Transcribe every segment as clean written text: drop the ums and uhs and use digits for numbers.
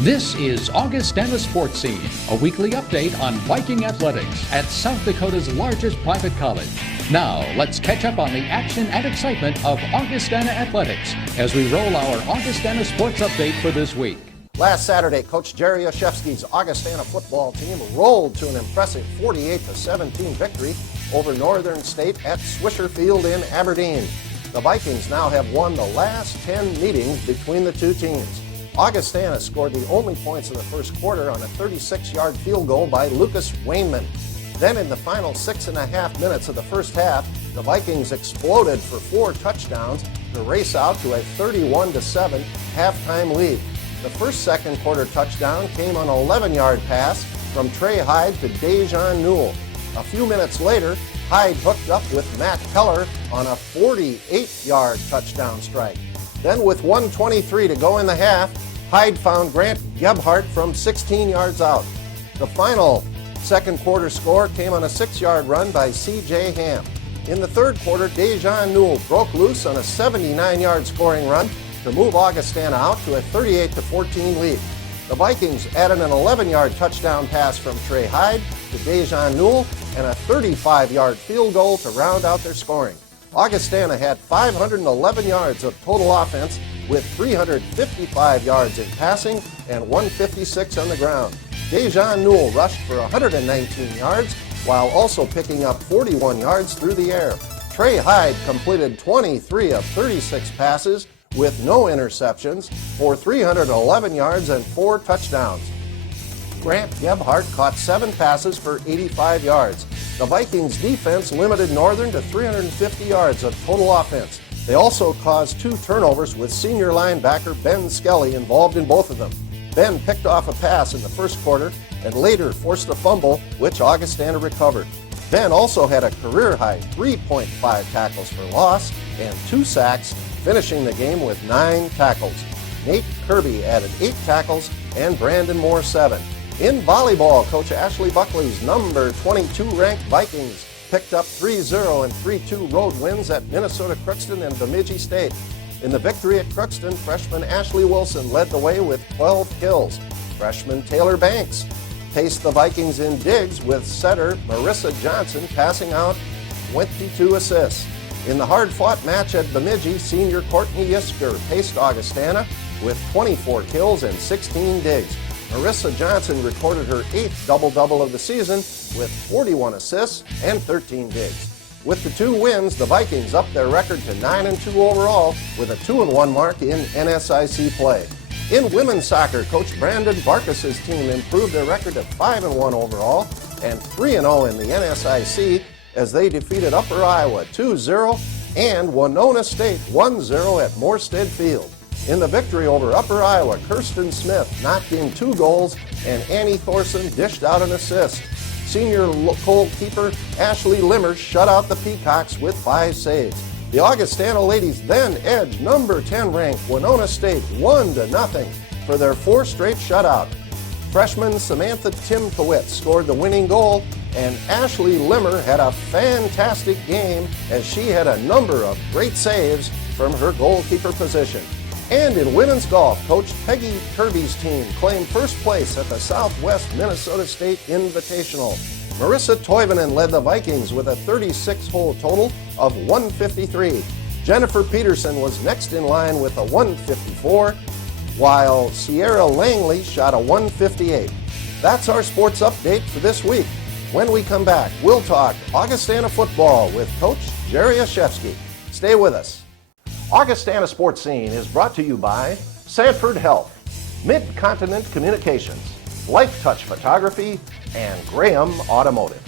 This is Augustana Sportscene, a weekly update on Viking athletics at South Dakota's largest private college. Now, let's catch up on the action and excitement of Augustana athletics as we roll our Augustana Sports Update for this week. Last Saturday, Coach Jerry Oshevsky's Augustana football team rolled to an impressive 48-17 victory over Northern State at Swisher Field in Aberdeen. The Vikings now have won the last 10 meetings between the two teams. Augustana scored the only points in the first quarter on a 36-yard field goal by Lucas Wainman. Then in the final 6.5 minutes of the first half, the Vikings exploded for 4 touchdowns to race out to a 31-7 halftime lead. The first second quarter touchdown came on an 11-yard pass from Trey Hyde to Dejan Newell. A few minutes later, Hyde hooked up with Matt Keller on a 48-yard touchdown strike. Then with 1:23 to go in the half, Hyde found Grant Gebhardt from 16 yards out. The final second quarter score came on a 6-yard run by C.J. Ham. In the third quarter, Dejan Newell broke loose on a 79-yard scoring run to move Augustana out to a 38-14 lead. The Vikings added an 11-yard touchdown pass from Trey Hyde to Dejan Newell and a 35-yard field goal to round out their scoring. Augustana had 511 yards of total offense with 355 yards in passing and 156 on the ground. Dejan Newell rushed for 119 yards while also picking up 41 yards through the air. Trey Hyde completed 23 of 36 passes with no interceptions for 311 yards and 4 touchdowns. Grant Gebhardt caught 7 passes for 85 yards. The Vikings defense limited Northern to 350 yards of total offense. They also caused 2 turnovers with senior linebacker Ben Skelly involved in both of them. Ben picked off a pass in the first quarter and later forced a fumble, which Augustana recovered. Ben also had a career-high 3.5 tackles for loss and 2 sacks, finishing the game with 9 tackles. Nate Kirby added 8 tackles and Brandon Moore 7. In volleyball, Coach Ashley Buckley's number 22 ranked Vikings picked up 3-0 and 3-2 road wins at Minnesota Crookston and Bemidji State. In the victory at Crookston, freshman Ashley Wilson led the way with 12 kills. Freshman Taylor Banks paced the Vikings in digs with setter Marissa Johnson passing out 22 assists. In the hard-fought match at Bemidji, senior Courtney Yisker paced Augustana with 24 kills and 16 digs. Marissa Johnson recorded her 8th double-double of the season with 41 assists and 13 digs. With the 2 wins, the Vikings upped their record to 9-2 overall with a 2-1 mark in NSIC play. In women's soccer, Coach Brandon Barkas's team improved their record to 5-1 overall and 3-0 in the NSIC as they defeated Upper Iowa 2-0 and Winona State 1-0 at Morstead Field. In the victory over Upper Iowa, Kirsten Smith knocked in 2 goals and Annie Thorson dished out an assist. Senior goalkeeper Ashley Limmer shut out the Peacocks with 5 saves. The Augustana ladies then edged number 10 ranked Winona State 1-0 for their 4th straight shutout. Freshman Samantha Timkowitz scored the winning goal, and Ashley Limmer had a fantastic game as she had a number of great saves from her goalkeeper position. And in women's golf, Coach Peggy Kirby's team claimed first place at the Southwest Minnesota State Invitational. Marissa Toivonen led the Vikings with a 36-hole total of 153. Jennifer Peterson was next in line with a 154, while Sierra Langley shot a 158. That's our sports update for this week. When we come back, we'll talk Augustana football with Coach Jerry Oshevsky. Stay with us. Augustana Sports Scene is brought to you by Sanford Health, Mid-Continent Communications, Life Touch Photography, and Graham Automotive.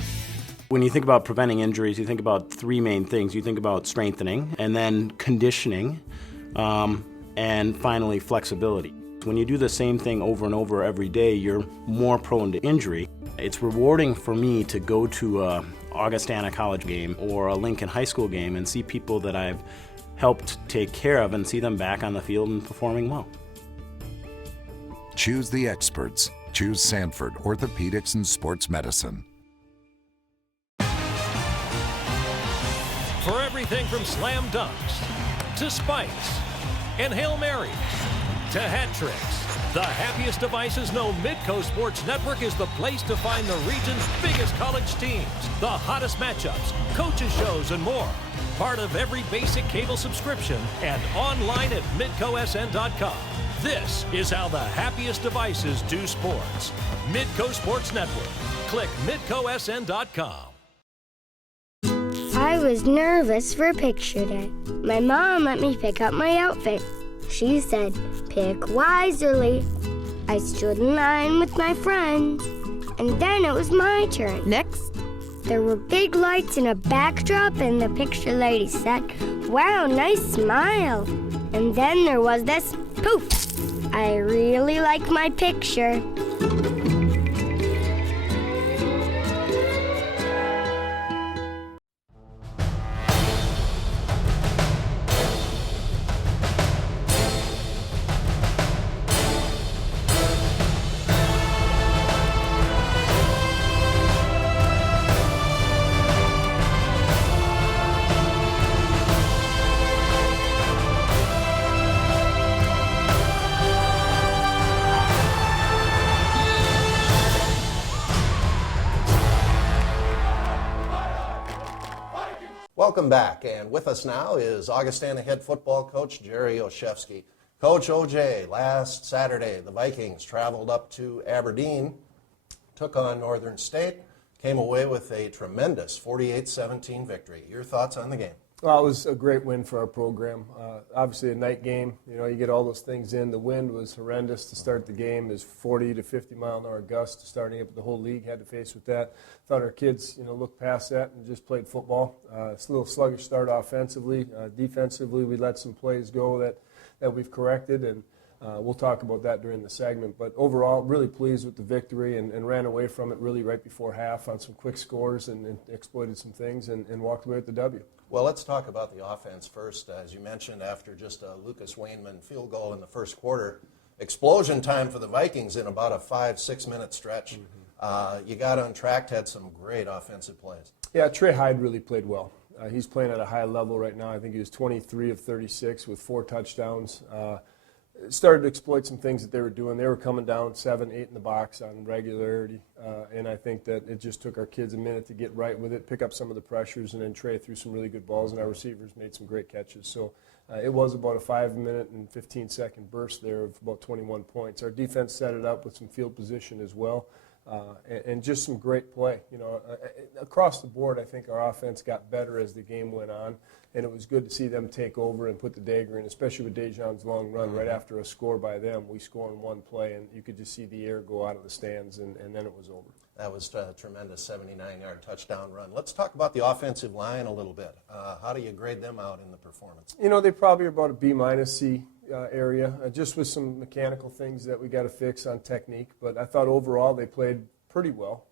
When you think about preventing injuries, you think about 3 main things. You think about strengthening, and then conditioning, and finally flexibility. When you do the same thing over and over every day, you're more prone to injury. It's rewarding for me to go to a Augustana College game or a Lincoln High School game and see people that I've helped take care of and see them back on the field and performing well. Choose the experts. Choose Sanford Orthopedics and Sports Medicine. For everything from slam dunks to spikes and Hail Marys to hat tricks, The happiest devices know Midco Sports Network is the place to find the region's biggest college teams, the hottest matchups, coaches shows, and more. Part of every basic cable subscription and online at midcosn.com. This is how the happiest devices do sports. Midco Sports Network. Click midcosn.com. I was nervous for picture day. My mom let me pick up my outfit. She said, pick wisely. I stood in line with my friends, and then it was my turn. Next. There were big lights and a backdrop, and the picture lady said, wow, nice smile. And then there was this poof. I really like my picture. Welcome back, and with us now is Augustana head football coach Jerry Olszewski. Coach OJ, last Saturday the Vikings traveled up to Aberdeen, took on Northern State, came away with a tremendous 48-17 victory. Your thoughts on the game? Well, it was a great win for our program. Obviously a night game, you get all those things in. The wind was horrendous to start the game. There's 40 to 50 mile an hour gusts starting up. The whole league had to face with that. Thought our kids, looked past that and just played football. It's a little sluggish start offensively. Defensively, we let some plays go that we've corrected, and we'll talk about that during the segment. But overall, really pleased with the victory and ran away from it really right before half on some quick scores and exploited some things and walked away with the W. Well, let's talk about the offense first. As you mentioned, after just a Lucas Wainman field goal in the first quarter, explosion time for the Vikings in about a 5-6 minute stretch. You got on track, had some great offensive plays. Yeah, Trey Hyde really played well. He's playing at a high level right now. I think he was 23 of 36 with 4 touchdowns. Started to exploit some things that they were doing. They were coming down 7, 8 in the box on regularity, and I think that it just took our kids a minute to get right with it, pick up some of the pressures, and then Trey threw some really good balls, and our receivers made some great catches. So it was about a 5-minute and 15-second burst there of about 21 points. Our defense set it up with some field position as well, and just some great play. Across the board, I think our offense got better as the game went on. And it was good to see them take over and put the dagger in, especially with Dejan's long run right after a score by them. We score in one play, and you could just see the air go out of the stands, and then it was over. That was a tremendous 79-yard touchdown run. Let's talk about the offensive line a little bit. How do you grade them out in the performance? They probably are about a B-C area, just with some mechanical things that we got to fix on technique. But I thought overall they played pretty well.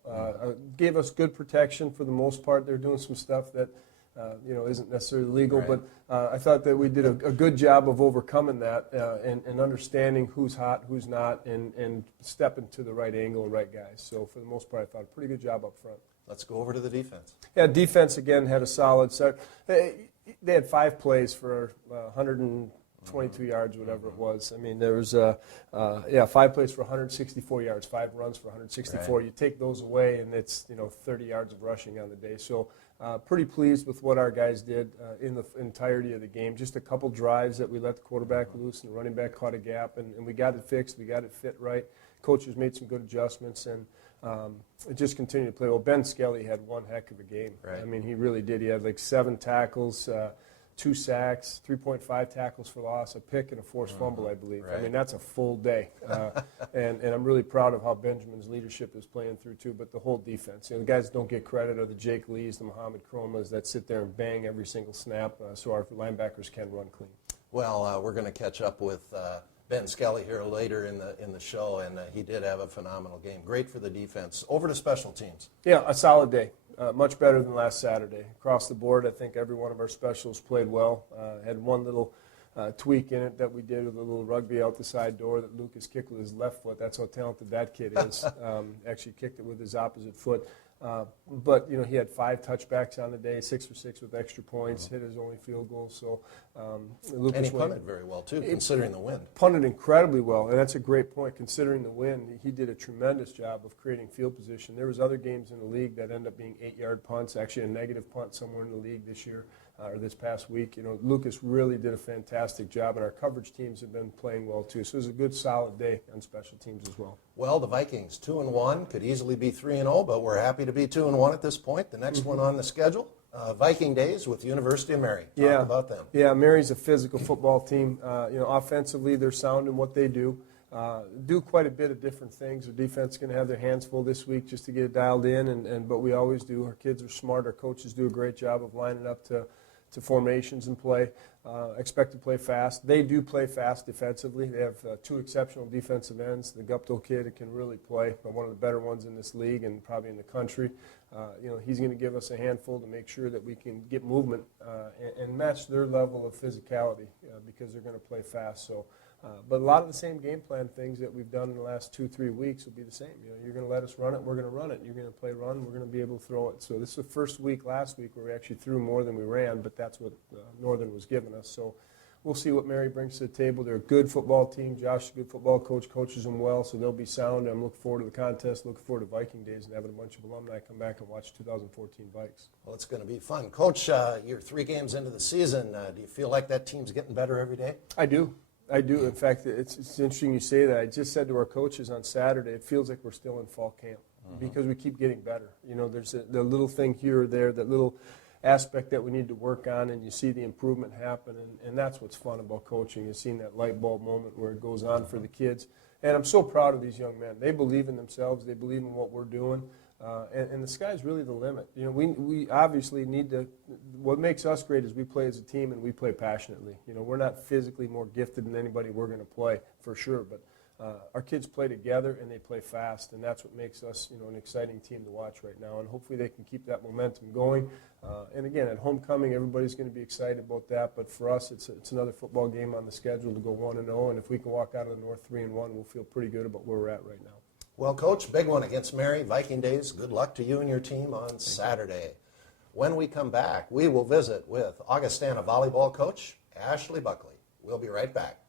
Gave us good protection for the most part. They're doing some stuff that isn't necessarily legal, right. But I thought that we did a good job of overcoming that and understanding who's hot, who's not, and stepping to the right angle and right guys. So for the most part, I thought a pretty good job up front. Let's go over to the defense. Yeah, defense again had a solid start. They had 5 plays for 122 yards, whatever it was. I mean, there was 5 plays for 164 yards, 5 runs for 164. Right. You take those away, and it's 30 yards of rushing on the day. So. Pretty pleased with what our guys did in the entirety of the game. Just a couple drives that we let the quarterback loose and the running back caught a gap, and we got it fixed. We got it fit right. Coaches made some good adjustments, and it just continued to play well. Ben Skelly had one heck of a game. Right. I mean, he really did. He had like 7 tackles, 2 sacks, 3.5 tackles for loss, a pick, and a forced fumble, I believe. Right. I mean, that's a full day. And I'm really proud of how Benjamin's leadership is playing through, too, but the whole defense. The guys that don't get credit are the Jake Lees, the Muhammad Kromas that sit there and bang every single snap so our linebackers can run clean. Well, we're going to catch up with Ben Skelly here later in the show, and he did have a phenomenal game. Great for the defense. Over to special teams. Yeah, a solid day. Much better than last Saturday. Across the board, I think every one of our specials played well. Had one little tweak in it that we did with a little rugby out the side door that Lucas kicked with his left foot. That's how talented that kid is. Actually kicked it with his opposite foot. But, he had 5 touchbacks on the day, 6 for 6 with extra points, hit his only field goal. So, Lucas And he punted very well, too, considering the wind. Punted incredibly well, and that's a great point. Considering the wind, he did a tremendous job of creating field position. There was other games in the league that ended up being 8-yard punts, actually a negative punt somewhere in the league this year. Or this past week. Lucas really did a fantastic job, and our coverage teams have been playing well too. So it was a good, solid day on special teams as well. Well, the Vikings 2-1, could easily be 3-0, but we're happy to be 2-1 at this point. The next one on the schedule, Viking Days with the University of Mary. Talk about them. Yeah, Mary's a physical football team. Offensively, they're sound in what they do. Do quite a bit of different things. Their defense is going to have their hands full this week just to get it dialed in, but we always do. Our kids are smart. Our coaches do a great job of lining up to formations and play. Expect to play fast. They do play fast defensively. They have 2 exceptional defensive ends. The Guptill kid can really play, one of the better ones in this league and probably in the country. He's going to give us a handful to make sure that we can get movement and match their level of physicality because they're going to play fast. So, but a lot of the same game plan things that we've done in the last 2-3 weeks will be the same. You're going to let us run it, we're going to run it. You're going to play run, we're going to be able to throw it. So this is the first week last week where we actually threw more than we ran, but that's what Northern was giving us. So we'll see what Mary brings to the table. They're a good football team. Josh is a good football coach, coaches them well, so they'll be sound. I'm looking forward to the contest, looking forward to Viking Days and having a bunch of alumni come back and watch 2014 Vikes. Well, it's going to be fun. Coach, you're 3 games into the season. Do you feel like that team's getting better every day? I do. In fact, it's interesting you say that. I just said to our coaches on Saturday, it feels like we're still in fall camp because we keep getting better. There's the little thing here or there, that little aspect that we need to work on, and you see the improvement happen, and that's what's fun about coaching, is seeing that light bulb moment where it goes on for the kids. And I'm so proud of these young men. They believe in themselves. They believe in what we're doing. And the sky's really the limit. We obviously need to. What makes us great is we play as a team and we play passionately. We're not physically more gifted than anybody we're going to play for sure, but our kids play together and they play fast, and that's what makes us an exciting team to watch right now. And hopefully they can keep that momentum going. And again, at homecoming, everybody's going to be excited about that. But for us, it's another football game on the schedule to go 1-0, and if we can walk out of the North 3-1, we'll feel pretty good about where we're at right now. Well, Coach, big one against Mary, Viking Days. Good luck to you and your team on Saturday. When we come back, we will visit with Augustana volleyball coach Ashley Buckley. We'll be right back.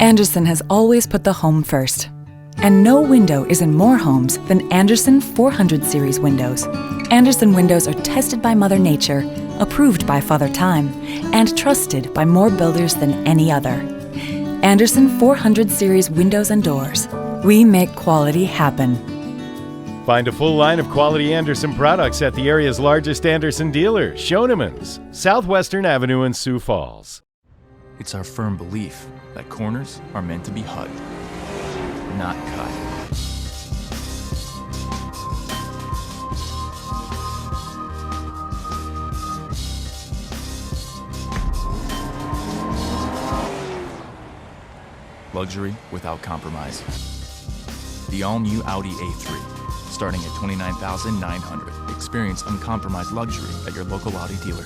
Andersen has always put the home first. And no window is in more homes than Andersen 400 Series windows. Andersen windows are tested by Mother Nature, approved by Father Time, and trusted by more builders than any other. Andersen 400 Series windows and doors. We make quality happen. Find a full line of quality Andersen products at the area's largest Andersen dealer, Schoenemann's, Southwestern Avenue in Sioux Falls. It's our firm belief that corners are meant to be hugged, not cut. Luxury without compromise. The all-new Audi A3, starting at $29,900. Experience uncompromised luxury at your local Audi dealer.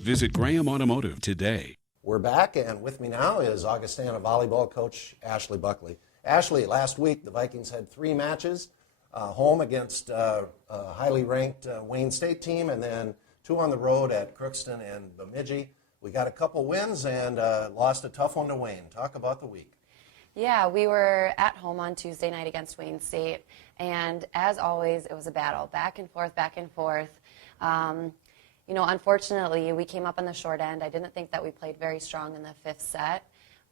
Visit Graham Automotive today. We're back, and with me now is Augustana volleyball coach Ashley Buckley. Ashley, last week the Vikings had 3 matches, home against a highly ranked Wayne State team, and then 2 on the road at Crookston and Bemidji. We got a couple wins and lost a tough one to Wayne. Talk about the week. Yeah, we were at home on Tuesday night against Wayne State, and as always, it was a battle, back and forth, back and forth. Unfortunately, we came up on the short end. I didn't think that we played very strong in the 5th set.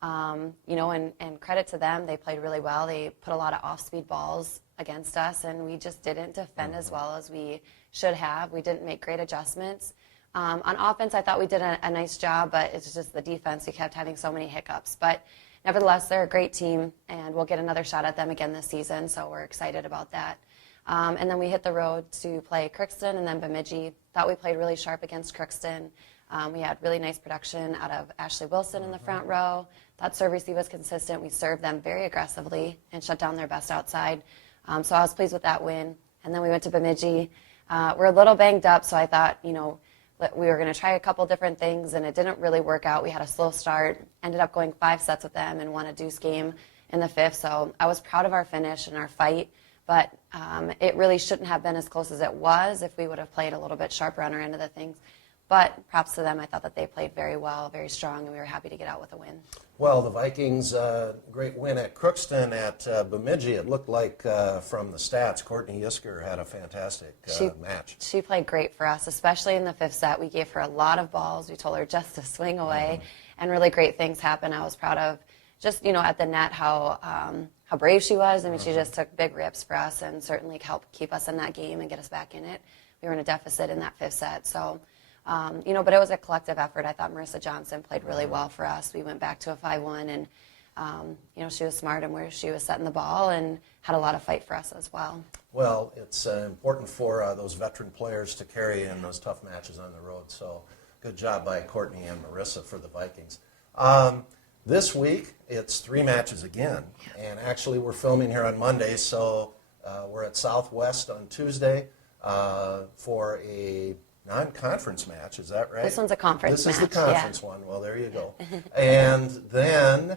And credit to them, they played really well. They put a lot of off-speed balls against us, and we just didn't defend as well as we should have. We didn't make great adjustments. On offense, I thought we did a nice job, but it's just the defense. We kept having so many hiccups. But nevertheless, they're a great team, and we'll get another shot at them again this season, so we're excited about that. And then we hit the road to play Crookston and then Bemidji. Thought we played really sharp against Crookston. We had really nice production out of Ashley Wilson in the front row. Thought serve receive was consistent. We served them very aggressively and shut down their best outside. So I was pleased with that win. And then we went to Bemidji. We're a little banged up, so I thought, we were going to try a couple different things, and it didn't really work out. We had a slow start, ended up going 5 sets with them and won a deuce game in the 5th. So I was proud of our finish and our fight, But it really shouldn't have been as close as it was if we would have played a little bit sharper on our end of the things. But props to them. I thought that they played very well, very strong, and we were happy to get out with a win. Well, the Vikings, great win at Crookston. At Bemidji, it looked like from the stats, Courtney Yisker had a fantastic match. She played great for us, especially in the fifth set. We gave her a lot of balls. We told her just to swing away, and really great things happened. I was proud of just, at the net how brave she was. I mean, she just took big rips for us and certainly helped keep us in that game and get us back in it. We were in a deficit in that fifth set, so... but it was a collective effort. I thought Marissa Johnson played really well for us. We went back to a 5-1, and, she was smart in where she was setting the ball and had a lot of fight for us as well. Well, it's important for those veteran players to carry in those tough matches on the road. So good job by Courtney and Marissa for the Vikings. This week, it's 3 matches again. And actually, we're filming here on Monday, so we're at Southwest on Tuesday for a non-conference match, is that right? This one's a conference match. This is the conference one. Well, there you go. And then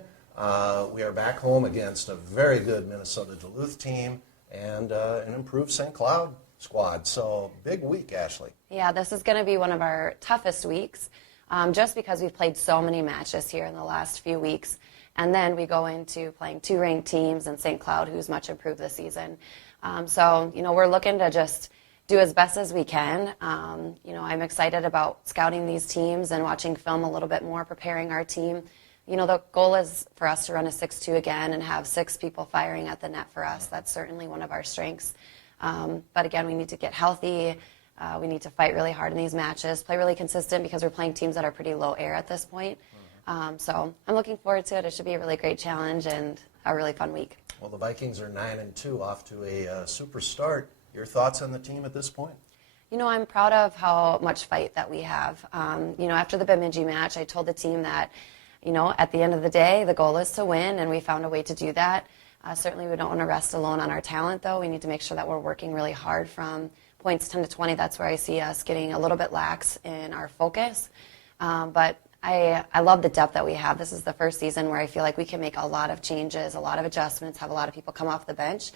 we are back home against a very good Minnesota Duluth team and an improved St. Cloud squad. So big week, Ashley. Yeah, this is going to be one of our toughest weeks just because we've played so many matches here in the last few weeks. And then we go into playing 2 ranked teams and St. Cloud, who's much improved this season. So, we're looking to just do as best as we can. I'm excited about scouting these teams and watching film a little bit more, preparing our team. The goal is for us to run a 6-2 again and have 6 people firing at the net for us. That's certainly one of our strengths. But again, we need to get healthy. We need to fight really hard in these matches, play really consistent because we're playing teams that are pretty low air at this point. So I'm looking forward to it. It should be a really great challenge and a really fun week. Well, the Vikings are 9-2, off to a super start. Your thoughts on the team at this point? I'm proud of how much fight that we have. After the Bemidji match, I told the team that, at the end of the day, the goal is to win, and we found a way to do that. Certainly, we don't want to rest alone on our talent, though. We need to make sure that we're working really hard from points 10 to 20. That's where I see us getting a little bit lax in our focus. But I love the depth that we have. This is the first season where I feel like we can make a lot of changes, a lot of adjustments, have a lot of people come off the bench,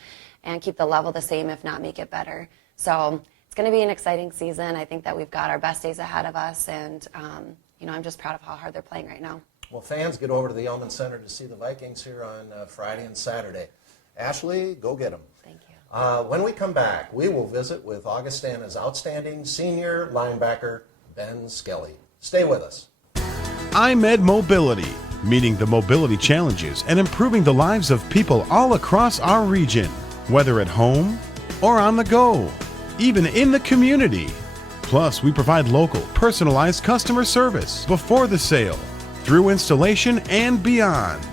and keep the level the same, if not make it better. So it's going to be an exciting season. I think that we've got our best days ahead of us, and I'm just proud of how hard they're playing right now. Well, fans, get over to the Elman Center to see the Vikings here on Friday and Saturday. Ashley, go get them. Thank you. When we come back, we will visit with Augustana's outstanding senior linebacker, Ben Skelly. Stay with us. iMed Mobility, meeting the mobility challenges and improving the lives of people all across our region, whether at home or on the go, even in the community. Plus, we provide local, personalized customer service before the sale, through installation, and beyond.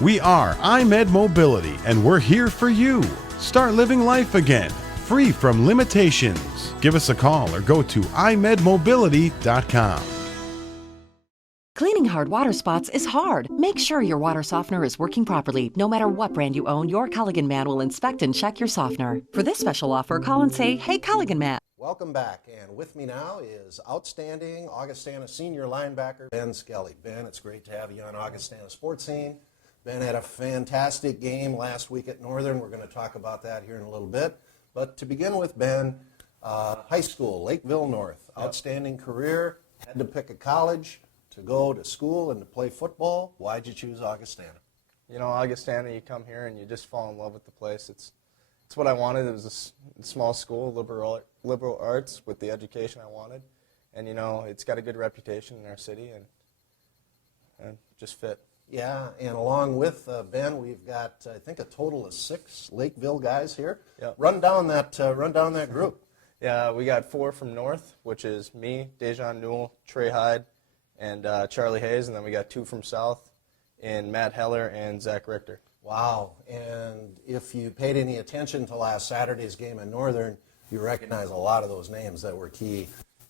We are iMed Mobility, and we're here for you. Start living life again, free from limitations. Give us a call or go to imedmobility.com. Cleaning hard water spots is hard. Make sure your water softener is working properly. No matter what brand you own, your Culligan man will inspect and check your softener. For this special offer, call and say, "Hey, Culligan man." Welcome back, and with me now is outstanding Augustana senior linebacker Ben Skelly. Ben, it's great to have you on Augustana Sportscene. Ben had a fantastic game last week at Northern. We're going to talk about that here in a little bit. But to begin with, Ben, high school, Lakeville North, outstanding career, had to pick a college to go to school and to play football. Why'd you choose Augustana? Augustana, you come here and you just fall in love with the place. It's what I wanted. It was a small school, liberal arts with the education I wanted. And, it's got a good reputation in our city and just fit. Yeah, and along with Ben, we've got, I think, a total of 6 Lakeville guys here. Yep. Run down that group. Yeah, we got 4 from North, which is me, Dejan Newell, Trey Hyde, and Charlie Hayes, and then we got 2 from South in Matt Heller and Zach Richter. Wow, and if you paid any attention to last Saturday's game in Northern, you recognize a lot of those names that were key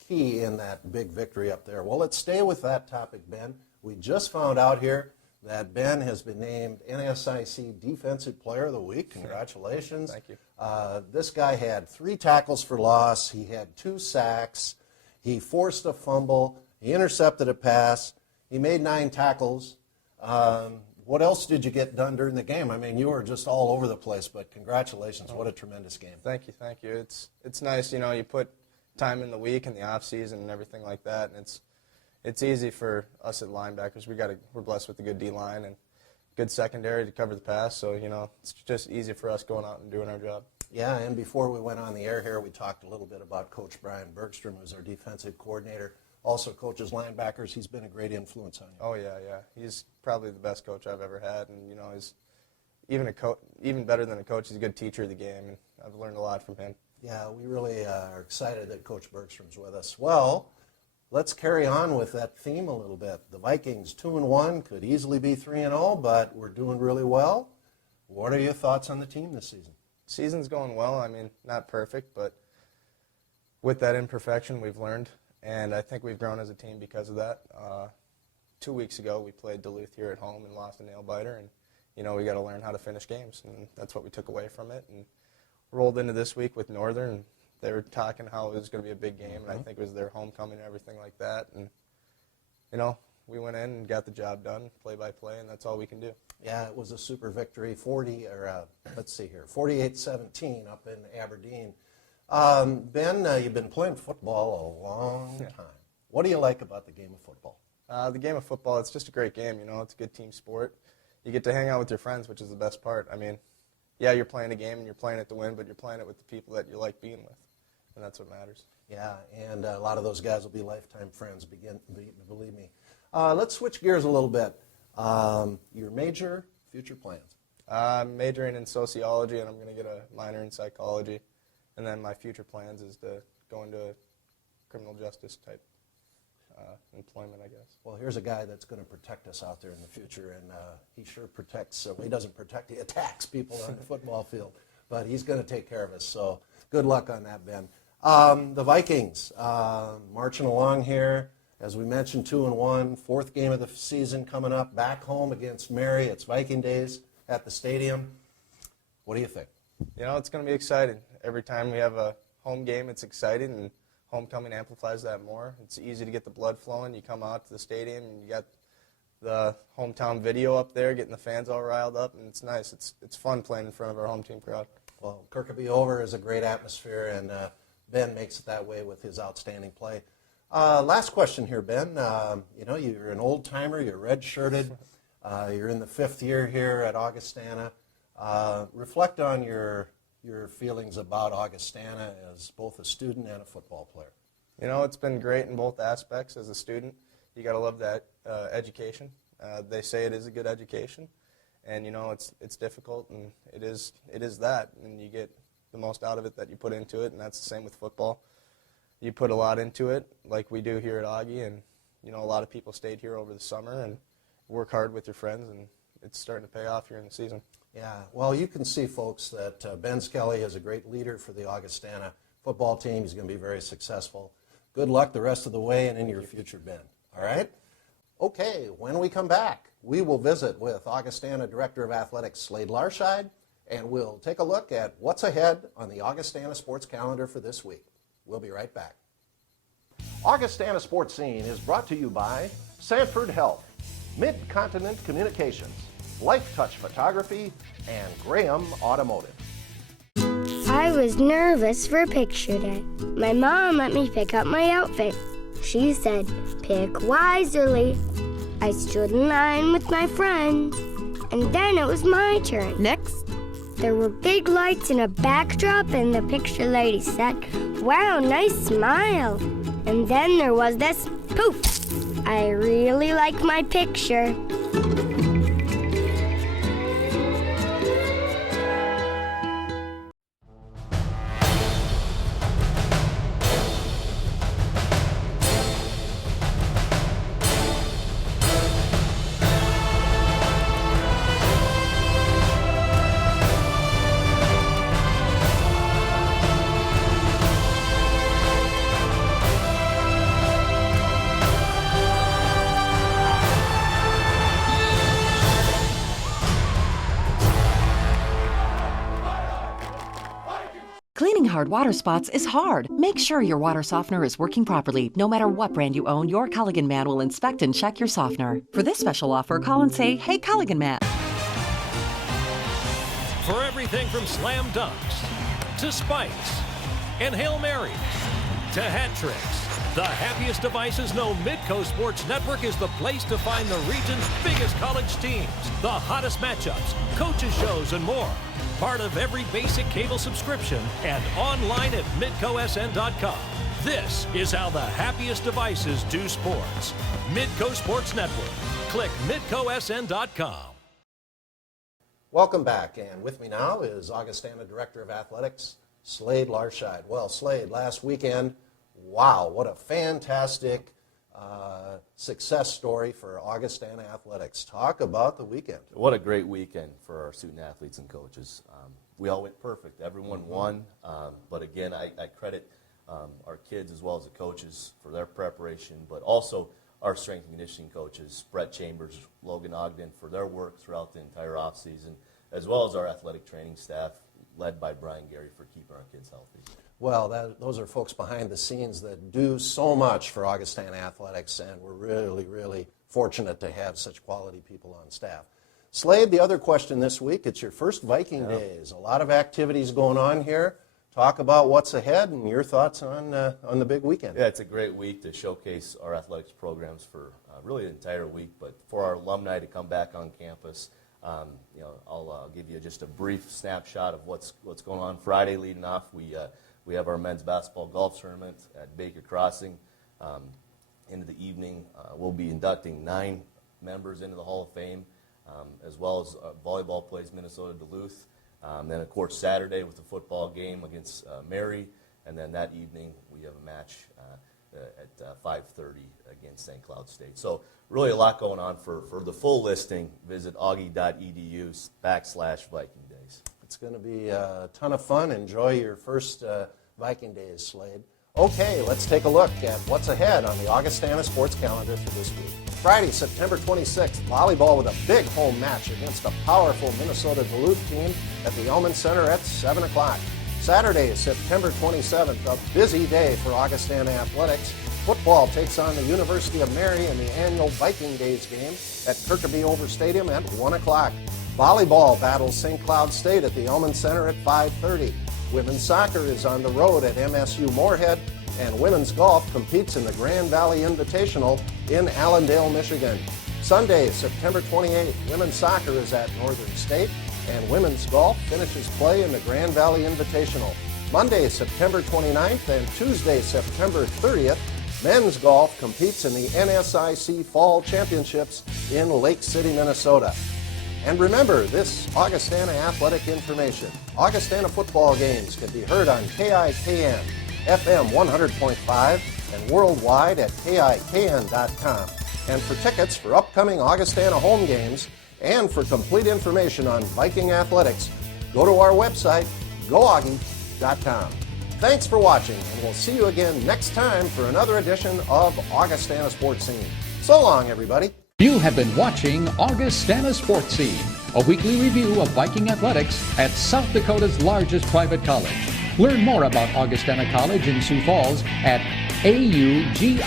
in that big victory up there. Well, let's stay with that topic, Ben. We just found out here that Ben has been named NSIC Defensive Player of the Week. Congratulations. Thank you. This guy had 3 tackles for loss. He had 2 sacks. He forced a fumble. He intercepted a pass. He made 9 tackles. What else did you get done during the game? I mean, you were just all over the place, but congratulations. What a tremendous game. Thank you. It's nice, you put time in the week and the off season and everything like that, and it's easy for us at linebackers. We're blessed with a good D-line and good secondary to cover the pass, so, it's just easy for us going out and doing our job. Yeah, and before we went on the air here, we talked a little bit about Coach Brian Bergstrom, who's our defensive coordinator, also coaches linebackers. He's been a great influence on you. Oh, yeah. He's probably the best coach I've ever had, and, he's even better than a coach. He's a good teacher of the game, and I've learned a lot from him. Yeah, we really are excited that Coach Bergstrom's with us. Well, let's carry on with that theme a little bit. The Vikings 2-1, could easily be 3-0, but we're doing really well. What are your thoughts on the team this season? Season's going well. I mean, not perfect, but with that imperfection, we've learned, and I think we've grown as a team because of that. 2 weeks ago, we played Duluth here at home and lost a nail-biter, and, we got to learn how to finish games, and that's what we took away from it. And rolled into this week with Northern, and they were talking how it was going to be a big game, and I think it was their homecoming and everything like that. And, we went in and got the job done, play-by-play, and that's all we can do. Yeah, it was a super victory, 48-17 up in Aberdeen. Ben, you've been playing football a long time. What do you like about the game of football? The game of football, it's just a great game, It's a good team sport. You get to hang out with your friends, which is the best part. I mean, yeah, you're playing a game and you're playing it to win, but you're playing it with the people that you like being with, and that's what matters. Yeah, and a lot of those guys will be lifetime friends, believe me. Let's switch gears a little bit. Your major, future plans? I'm majoring in sociology, and I'm going to get a minor in psychology. And then my future plans is to go into a criminal justice type employment, I guess. Well, here's a guy that's going to protect us out there in the future, and he sure protects. He doesn't protect, he attacks people on the football field, but he's going to take care of us. So good luck on that, Ben. The Vikings marching along here. As we mentioned, 2-1, fourth game of the season coming up, back home against Mary. It's Viking days at the stadium. What do you think? It's going to be exciting. Every time we have a home game, it's exciting, and homecoming amplifies that more. It's easy to get the blood flowing. You come out to the stadium, and you got the hometown video up there, getting the fans all riled up, and it's nice. It's fun playing in front of our home team crowd. Well, Kirkby Over is a great atmosphere, and Ben makes it that way with his outstanding play. Last question here, Ben. You're an old-timer. You're red-shirted. You're in the fifth year here at Augustana. Reflect on your feelings about Augustana as both a student and a football player. It's been great in both aspects. As a student, you got to love that education. They say it is a good education, and it's difficult, and it is that, and you get the most out of it that you put into it, and that's the same with football. You put a lot into it, like we do here at Augie, and a lot of people stayed here over the summer and work hard with your friends, and it's starting to pay off here in the season. Yeah, well, you can see, folks, that Ben Skelly is a great leader for the Augustana football team. He's going to be very successful. Good luck the rest of the way and in your future, Ben. All right? Okay, when we come back, we will visit with Augustana Director of Athletics Slade Larscheid, and we'll take a look at what's ahead on the Augustana sports calendar for this week. We'll be right back. Augustana Sports Scene is brought to you by Sanford Health, Mid-Continent Communications, Life Touch Photography, and Graham Automotive. I was nervous for picture day. My mom let me pick up my outfit. She said, pick wisely. I stood in line with my friends, and then it was my turn. Next. There were big lights and a backdrop, and the picture lady said, wow, nice smile. And then there was this poof. I really like my picture. Cleaning hard water spots is hard. Make sure your water softener is working properly. No matter what brand you own, your Culligan man will inspect and check your softener. For this special offer, call and say, "Hey, Culligan man." For everything from slam dunks to spikes and Hail Marys to hat tricks, the happiest devices know Midco Sports Network is the place to find the region's biggest college teams, the hottest matchups, coaches shows, and more. Part of every basic cable subscription and online at midcosn.com. This is how the happiest devices do sports. Midco Sports Network. Click midcosn.com. Welcome back, and with me now is Augustana Director of Athletics, Slade Larscheid. Well, Slade, last weekend, wow, what a fantastic success story for Augustana Athletics. Talk about the weekend. What a great weekend for our student athletes and coaches. We all went perfect. Everyone won. But again, I credit our kids as well as the coaches for their preparation, but also our strength and conditioning coaches, Brett Chambers, Logan Ogden, for their work throughout the entire offseason, as well as our athletic training staff, led by Brian Gary, for keeping our kids healthy. Well, those are folks behind the scenes that do so much for Augustana Athletics, and we're really, really fortunate to have such quality people on staff. Slade, the other question this week, it's your first Viking Days. A lot of activities going on here. Talk about what's ahead and your thoughts on the big weekend. Yeah, it's a great week to showcase our athletics programs for really the entire week, but for our alumni to come back on campus. I'll give you just a brief snapshot of what's going on. Friday leading off, we have our men's basketball golf tournament at Baker Crossing. Into the evening, we'll be inducting 9 members into the Hall of Fame, as well as volleyball plays Minnesota Duluth. Then, of course, Saturday with the football game against Mary, and then that evening we have a match at 5:30 against St. Cloud State. So really a lot going on. For the full listing, visit augie.edu/Viking Days. It's going to be a ton of fun. Enjoy your first Viking Days, Slade. Okay, let's take a look at what's ahead on the Augustana sports calendar for this week. Friday, September 26th, volleyball with a big home match against a powerful Minnesota Duluth team at the Elman Center at 7 o'clock. Saturday, September 27th, a busy day for Augustana Athletics. Football takes on the University of Mary in the annual Viking Days game at Kirkaby Over Stadium at 1 o'clock. Volleyball battles St. Cloud State at the Elman Center at 5:30. Women's soccer is on the road at MSU Moorhead, and women's golf competes in the Grand Valley Invitational in Allendale, Michigan. Sunday, September 28th, women's soccer is at Northern State, and women's golf finishes play in the Grand Valley Invitational. Monday, September 29th, and Tuesday, September 30th, men's golf competes in the NSIC Fall Championships in Lake City, Minnesota. And remember this Augustana athletic information. Augustana football games can be heard on KIKN, FM 100.5, and worldwide at KIKN.com. And for tickets for upcoming Augustana home games and for complete information on Viking athletics, go to our website, goaugie.com. Thanks for watching, and we'll see you again next time for another edition of Augustana Sportscene. So long, everybody. You have been watching Augustana Sportscene, a weekly review of Viking athletics at South Dakota's largest private college. Learn more about Augustana College in Sioux Falls at augie.edu.